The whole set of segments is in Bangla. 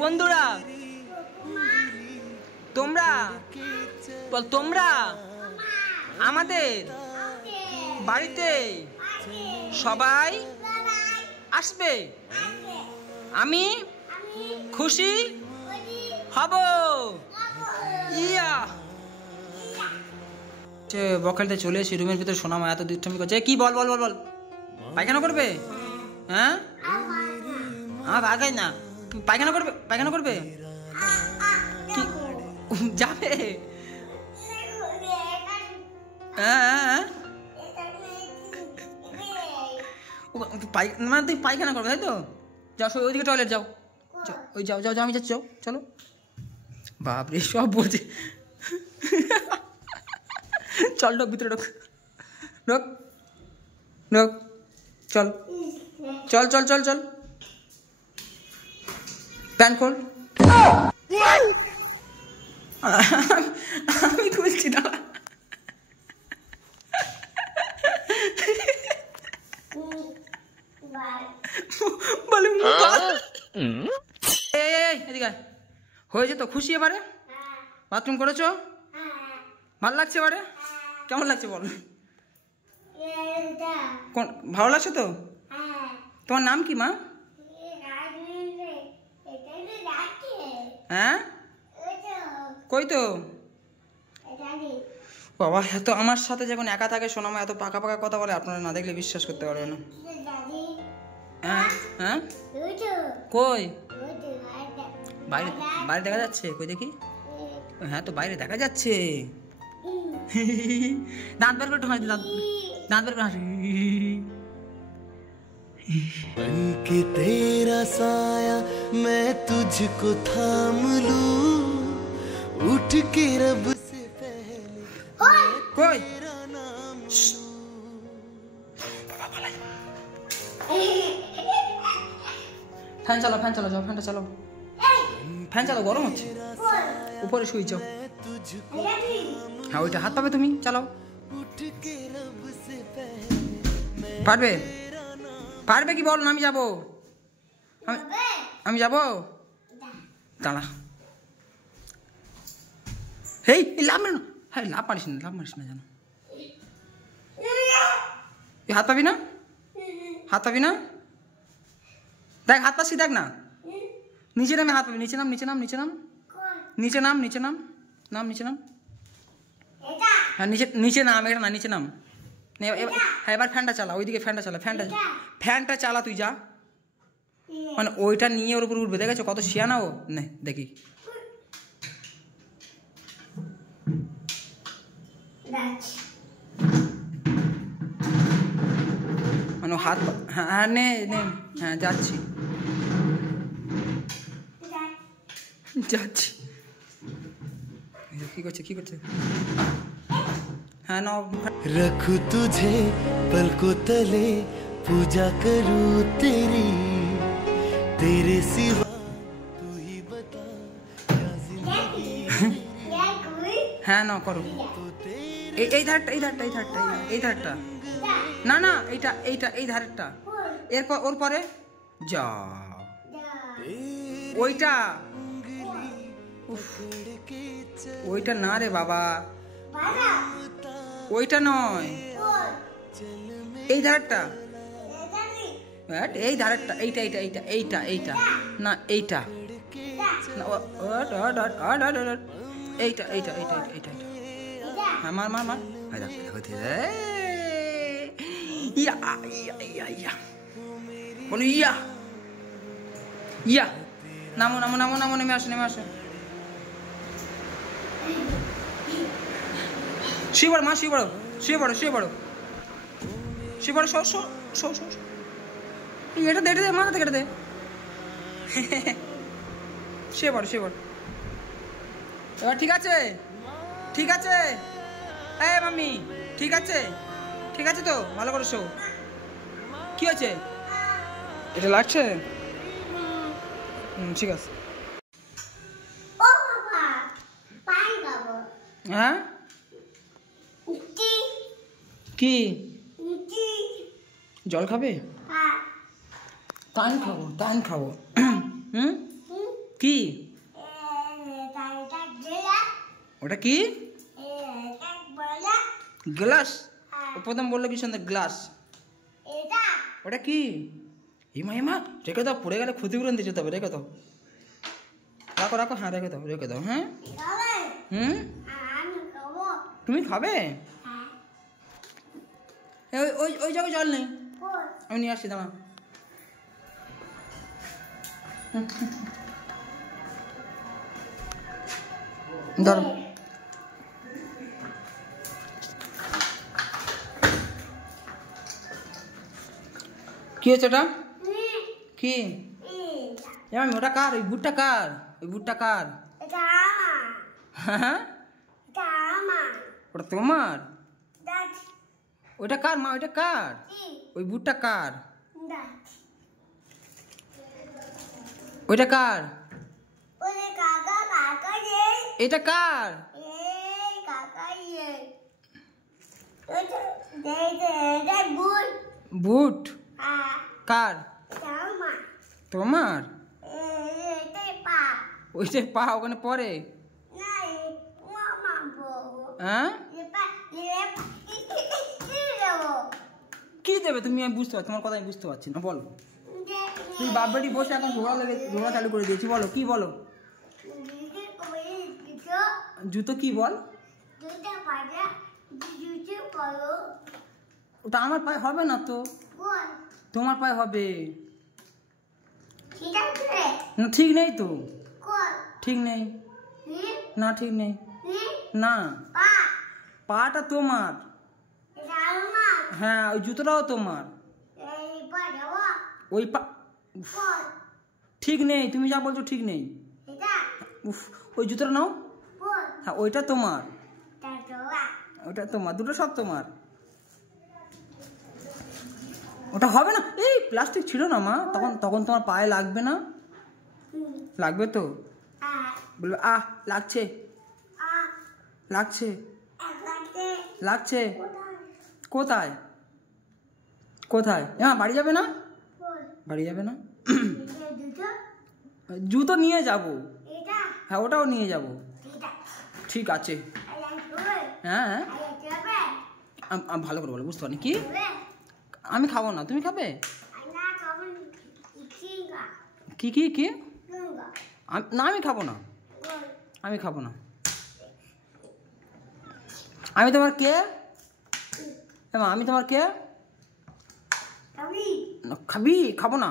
বন্ধুরা তোমরা বল, তোমরা আমাদের বাড়িতে সবাই আসবে, আমি খুশি হব। ইয়া বকালতে চলে এসে রুমের ভিতরে সোনা মা এত দুষ্টামি করছে। কি বল বল বল বল, পায়খানা করবে? হ্যাঁ আমার বাগাই না, পায়খানা করবে? পায়খানা করবে কি যাবে? হ্যাঁ মানে তুই পায়খানা করবে তাই তো? যাও ওইদিকে টয়লেট যাও, ওই যাও যাও যাও, আমি যাচ্ছি, চলো। বাপরে সব বলছে। চল ঢোক ভিতরে, ঢোক ঢোক ঢোক, চল চল চল চল চল, প্যান্ট খোল। আমি খুলছি না, বলে এদিকে হয়েছে তো? খুশি এবারে? বাথরুম করেছো? ভালো লাগছে এবারে? কেমন লাগছে বল? কোন ভালো লাগছে তো? তোমার নাম কি মা? হ্যাঁ কই তো বাবা, এত আমার সাথে যখন একা থাকে সোনামা এত পাকা পাকা কথা বলে, আপনারা না দেখলে বিশ্বাস করতে পারবেন না। হ্যাঁ হ্যাঁ কই? বাইরে বাইরে দেখা যাচ্ছে? কই দেখি। হ্যাঁ তো বাইরে দেখা যাচ্ছে। দাঁত বের করে হাসি, দাঁত বের করে হাসি। बनके तेरा साया मैं तुझको थाम लूं, उठ के रब से पहले कोई तेरा नाम ফ্যান চালাও, ফ্যান চালাও, যাও ফ্যানটা চালাও, ফ্যান চালাও, গরম হচ্ছে। উপরে শুয়ে যাও। হ্যাঁ ওইটা হাত পাবে তুমি, চালাও। পারবে? পারবে কি বল না? আমি যাবো, আমি যাবো, দাঁড়া। হেই লাভ না, হ্যাঁ লাভ মারিস না, লাভ মারিস না জানো। হাত পাবি না? হাত পাবি না? দেখ হাত পাচ্ছি, দেখ না, নিচে নামে হাত পাবি। নিচে নাম, নিচে নাম, নিচে নাম, নিচে নাম, নিচে নাম, নাম নিচে নাম। হ্যাঁ নিচে নিচে নাম, এটা না, নিচে নাম। হ্যাঁ এবার ফ্যানটা চালা, ওইদিকে ফ্যানটা চালা, ফ্যানটা চালা তুই যা। মানে ওইটা নিয়ে ওর উপর উঠবে, দেখেছো কত শিয়ানা ও? নে দেখি। মানে হাত, হ্যাঁ নে নে, হ্যাঁ যাচ্ছি যাচ্ছি। কি করছে কি করছে? हाँ ना रखूं तुझे पलकों तले, पूजा करूं तेरी, तेरे सिवा तू ही बता क्या जिंदगी। হ্যাঁ না করো। এই ধারটা, এই ধারটা, এই ধারটা, এই ধারটা না না, এইটা এইটা, এই ধারটা। এরপর ওর পরে যা ওইটা। ওইটা না রে বাবা, ওইটা নয়, এই ধারটা, এই ধারটা, এইটা এইটা এইটা এইটা এইটা না, এইটা এইটা এইটা এইটা এইটা এইটা। হ্যাঁ মার মার মার। ইয়া ইয়া ইয়া ইয়া বলো, ইয়া ইয়া। নামো নামো নামো নামো, নেমে আসো, নেমে আসো। শুয়ে পড়ো মা, শুয়ে পড়ো, শুয়ে পড়ো, শুয়ে পড়ো, শুয়ে পড়ো। শো শো শো শো, এটা দে, এটা দে, মাথাতে কেটে দে। শুয়ে পড়ো, শুয়ে পড়ো। এবার ঠিক আছে, ঠিক আছে, এই মাম্মি ঠিক আছে, ঠিক আছে তো? ভালো করে শো। কি হয়েছে? এটা লাগছে? ঠিক আছে। হ্যাঁ কি জল খাবে? তান খাবো, তান খাবো। কি ওটা কি গ্লাস? ও প্রথম বললো কি সুন্দর গ্লাস। ওটা কি? হিমা হিমা রেখে দাও, পড়ে গেলে ক্ষতিপূরণ দিতে হবে। রেখে দাও, রাখো রাখো, হ্যাঁ রেখে দাও, রেখে দাও। হ্যাঁ হুম, তুমি খাবে? ওই ওই ওই জায়গায় জল নেই, আমি নিয়ে আসছি, দাঁড়া। ধরো, কি হয়েছে ওটা? কি ওটা কার? ওই বুটটা কার? ওই বুটটা কার? হ্যাঁ ওটা তোমার? ওইটা কার মা? ওইটা কার? ওই বুটটা কার? ওইটা কার? এটা কার? বুট কার? তোমার? ওইটাই পা ওখানে পরে? হ্যাঁ কি দেবে তুমি? আমি বুঝতে পারছি তোমার কথা, আমি বুঝতে পারছি না। বলো, তুই বাপ বেটি বসে এখন ঘোড়া চালু করে দিয়েছি। বলো কি? বলো জুতো কি? বল। ওটা আমার পায়ে হবে না তো, তোমার পায়ে হবে না। ঠিক নেই তো, ঠিক নেই না, ঠিক নেই না। পাটা তোমার, হ্যাঁ ওই জুতোটাও তোমার। ওই পা ঠিক নেই, তুমি যা বলছো ঠিক নেই। ওই জুতোটা নাও, হ্যাঁ ওইটা তোমার, ওইটা তোমার, দুটো সব তোমার। ওটা হবে না, এই প্লাস্টিক ছিল না মা, তখন তখন তোমার পায়ে লাগবে না? লাগবে তো, বলবে আহ লাগছে, লাগছে, লাগছে। কোথায় কোথায়? হ্যাঁ বাড়ি যাবে না? বাড়ি যাবে না? জুতো নিয়ে যাব, হ্যাঁ ওটাও নিয়ে যাব। ঠিক আছে, হ্যাঁ হ্যাঁ ভালো করে বলো, বুঝতে পারি কি? আমি খাবো না, তুমি খাবে? কি কি কি? না আমি খাবো না, আমি খাবো না। আমি তোমার কে? আমি তোমার কে? খাবি? খাবো না,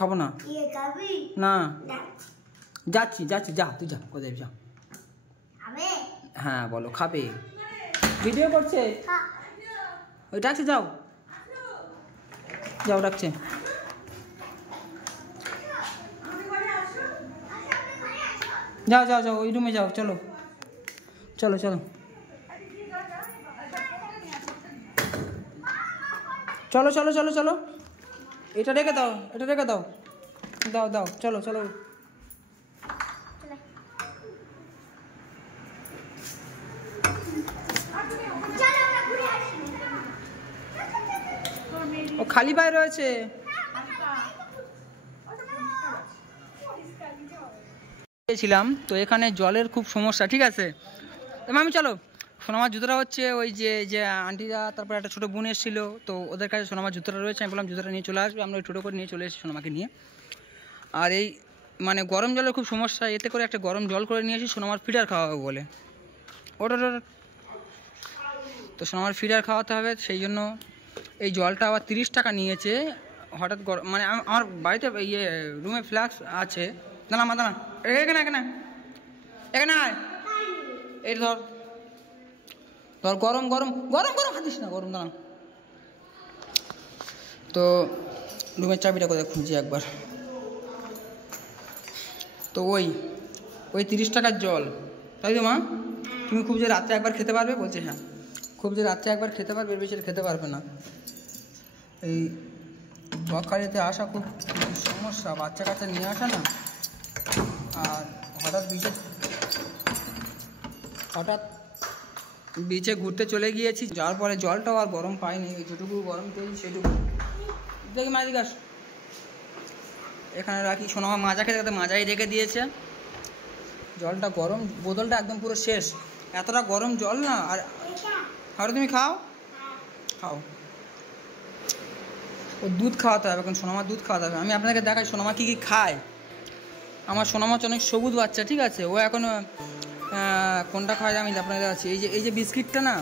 খাবো না, না যাচ্ছি যাচ্ছি, যা তুই যা, কোথায় যা। হ্যাঁ বলো খাবে, ভিডিও করছে ওই ডাকছে, যাও যাও, ডাকছে। যাও যাও যাও, ওই রুমে যাও, চলো চলো চলো চলো চলো চলো চলো, এটা রেখে দাও, এটা রেখে দাও, দাও দাও, চলো চলো। ও খালি পায়ে রয়েছে। ছিলাম তো এখানে জলের খুব সমস্যা, ঠিক আছে আমি চলো। সোনামার জুতোটা হচ্ছে ওই যে যে আন্টিরা, তারপর একটা ছোটো বোন এসেছিল, তো ওদের কাছে সোনামার জুতোটা রয়েছে। আমি বললাম জুতোটা নিয়ে চলে আসবে, আমরা ওই টোটো করে নিয়ে চলে এসেছি সোনামাকে নিয়ে। আর এই মানে গরম জলের খুব সমস্যা, এতে করে একটা গরম জল করে নিয়েছি সোনামার ফিডার খাওয়াবো বলে। ওটা তো সোনামার ফিডার খাওয়াতে হবে, সেই জন্য এই জলটা আবার 30 টাকা নিয়েছে। হঠাৎ মানে আমার বাড়িতে ইয়ে রুমে ফ্ল্যাক্স আছে, দাঁড়া মা দাঁড়া, এখানে এখানে এখানে আয়, এই ধর ধর, গরম গরম গরম গরম খাতিস না, গরম দাঁড়া। তো রুমের চাবিটা কোথায় খুঁজি একবার। তো ওই ওই 30 টাকার জল, তাই তো মা? তুমি খুব যে রাত্রে একবার খেতে পারবে? বলছে হ্যাঁ, খুব যে রাত্রে একবার খেতে পারবে, বেশি খেতে পারবে না। এই বকখালিতে আসা খুব সমস্যা, বাচ্চা কাচ্চা নিয়ে আসা না। আর হঠাৎ বিচে ঘুরতে চলে গিয়েছি, যাওয়ার পরে জলটাও আর গরম পাইনি, যেটুকু গরম পেয়েছি সেটুকু। দেখি মারি গাছ, এখানে রাখি। সোনামা মাজা খেতে মাজাই রেখে দিয়েছে। জলটা গরম, বোতলটা একদম পুরো শেষ, এতটা গরম জল না। আর তুমি খাও খাও, ও দুধ খাওয়াতে হবে এখন, সোনামার দুধ খাওয়াতে হবে। আমি আপনাকে দেখাই সোনামা কী কী খায়। আমার সোনামা হচ্ছে অনেক সবুজ বাচ্চা, ঠিক আছে। ও এখন কোনটা খাওয়ায় আমি আপনাকে দেখাচ্ছি। এই যে বিস্কিটটা না,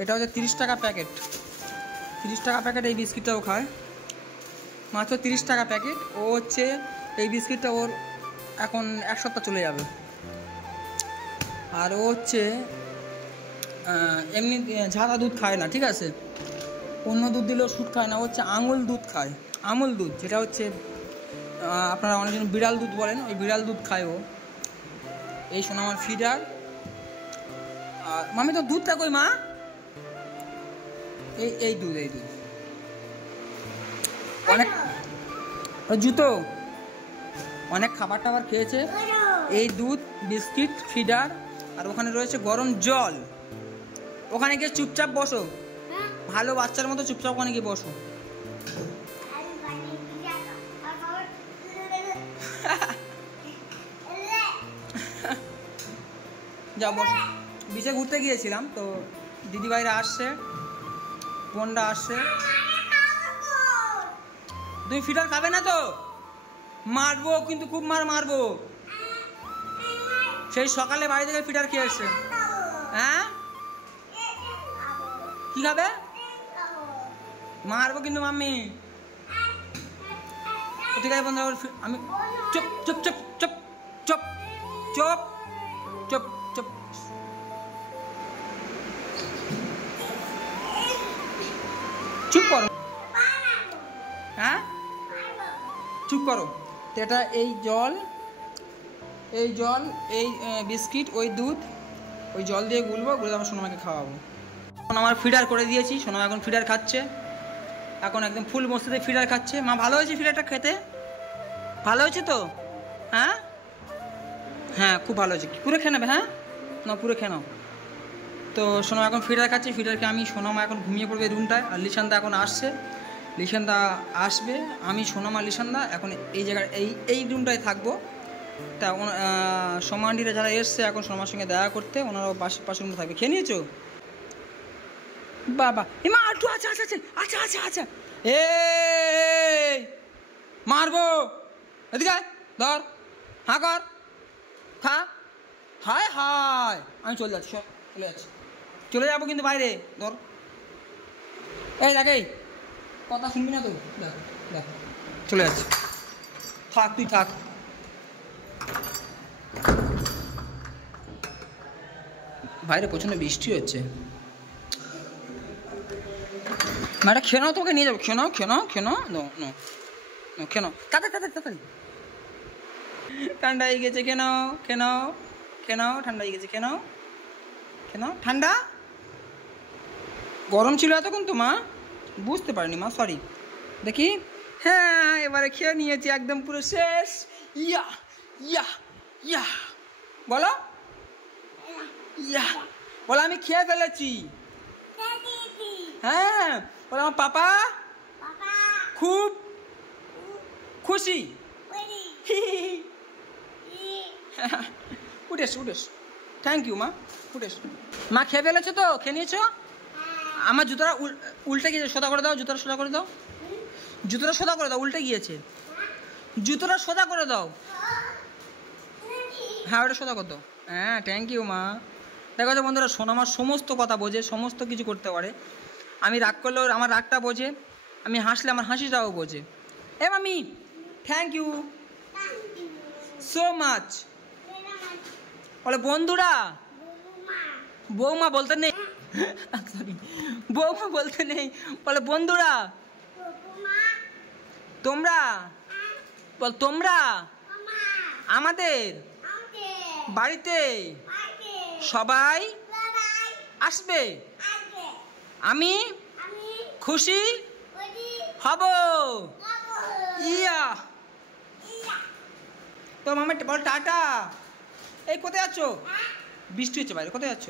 এটা হচ্ছে 30 টাকা প্যাকেট, 30 টাকা প্যাকেট এই বিস্কিটটাও খায়, মাত্র 30 টাকা প্যাকেট। ও হচ্ছে এই বিস্কিটটা ওর এখন 1 সপ্তাহ চলে যাবে। আর ও হচ্ছে এমনি ঝাড়া দুধ খায় না, ঠিক আছে। অন্য দুধ দিলেও সুট খায় না, ও হচ্ছে আঙুল দুধ খায়, আমুল দুধ, যেটা হচ্ছে আপনারা অনেকজন বিড়াল দুধ বলেন, ওই বিড়াল দুধ খায় ও। এই শোনো আমার ফিডার। আর মামি তো দুধটা কই মা? এই দুধ, এই দুধ অনেক, জুতো অনেক খাবার টাবার খেয়েছে। এই দুধ, বিস্কিট, ফিডার, আর ওখানে রয়েছে গরম জল। ওখানে গিয়ে চুপচাপ বসো, ভালো বাচ্চার মতো চুপচাপ ওখানে গিয়ে বসো। যা বসো। বিচে ঘুরতে গিয়েছিলাম তো, দিদিভাইরা আসছে, বোনরা আসছে। তুমি ফিডার খাবে না তো? মারবো কিন্তু, খুব মারবো। সেই সকালে বাড়ি থেকে ফিডার খেয়ে এসছে। হ্যাঁ কি খাবে? মারবো কিন্তু মাম্মি। ঠিক আছে বন্ধু, আমি চুপ চুপ চুপ চুপ চুপ চুপ চুপ চুপ। চুপ করো, হ্যাঁ চুপ করো। তো এটা এই জল, এই বিস্কিট, ওই দুধ, ওই জল দিয়ে গুলবো, গুলে আমার সোনামাকে খাওয়াবো। এখন আমার ফিডার করে দিয়েছি, সোনামা এখন ফিডার খাচ্ছে, এখন একদম ফুল মস্তিতে ফিডার খাচ্ছে। মা ভালো হয়েছে ফিডারটা খেতে? ভালো হয়েছে তো? হ্যাঁ হ্যাঁ খুব ভালো হয়েছে। পুরো খেয়ে নেবে? হ্যাঁ না পুরো খেয়ে নাও। তো সোনামা এখন ফিডার খাচ্ছে, ফিডারকে আমি, সোনামা এখন ঘুমিয়ে পড়বে রুমটায়। আর লিশানদা এখন আসছে, লিশানদা আসবে, আমি, সোনামা, লিশানদা এখন এই জায়গায় এই রুমটায় থাকবো। তা সোমান্ডিরা যারা এসছে এখন সোনামার সঙ্গে দেখা করতে, ওনারাও পাশের রুমে থাকবে। খেয়ে নিয়েছো? বাবা এমা আটু, আচ্ছা আচ্ছা আচ্ছা আচ্ছা আচ্ছা, এ মারবো, এদিকে ধর, হ্যাঁ কর, খা, হায় হায়। আমি চলে যাচ্ছি, চলে যাবো কিন্তু বাইরে, ধর। এই দেখ, এই কথা শুনবি না তো, দেখ দেখ চলে যাচ্ছে, থাক তুই থাক। বাইরে প্রচন্ড বৃষ্টি হচ্ছে। ম্যাডাম খেয়ে নাও, তোমাকে নিয়ে যাবো, খেয়ে নাও খেয়ে নাও খেয়ে নাও, নো নো নো খেয়ে নাও, তাড়াতাড়ি ঠান্ডা হয়ে গেছে, খেয়ে নাও খেয়ে নাও খেয়ে নাও, ঠান্ডা হয়ে গেছে, খেয়ে নাও খেয়ে নাও। ঠান্ডা গরম ছিল এতক্ষণ তো মা, বুঝতে পারিনি মা, সরি। দেখি, হ্যাঁ এবারে খেয়ে নিয়েছি, একদম পুরো শেষ। ইয়া ইয়া ইয়া বলো, ইয়া বলো, আমি খেয়ে ফেলেছি। হ্যাঁ বলো, আমার পাপা খুব খুশি। উঠেস উঠেস, থ্যাংক ইউ মা, উঠেস। মা খেয়ে ফেলেছো তো? খেয়ে নিয়েছো? আমার জুতোটা উল্টে গিয়েছে, সোজা করে দাও, জুতোটা সোজা করে দাও, জুতোটা সোজা করে দাও, উল্টে গিয়েছে, জুতোটা সোজা করে দাও। হ্যাঁ ওটা সোজা করে দাও, হ্যাঁ থ্যাংক ইউ মা। দেখো তো বন্ধুরা, সোনামার সমস্ত কথা বোঝে, সমস্ত কিছু করতে পারে। আমি রাগ করলেও আমার রাগটা বোঝে, আমি হাসলে আমার হাসিটাও বোঝে। এ মামি থ্যাংক ইউ সো মাচ। বলে বন্ধুরা, বৌমা বলতে নেই, সরি বৌমা বলতে নেই, বলে বন্ধুরা, তোমরা বল, তোমরা আমাদের বাড়িতে সবাই আসবে, আমি খুশি হব। ইয়া তো মামা বল টাটা। এই কোথায় যাচ্ছ? বৃষ্টি হচ্ছে বাইরে, কোথায় যাচ্ছ?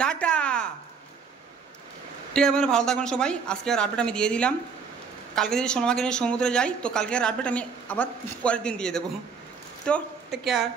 টাটা। ঠিক আছে বন্ধু, ভালো থাকবেন সবাই। আজকে আর আপডেট আমি দিয়ে দিলাম। কালকে যদি সোনামাকে নিয়ে সমুদ্রে যাই তো কালকে আর আপডেট আমি আবার পরের দিন দিয়ে দেবো। তো টেক কেয়ার।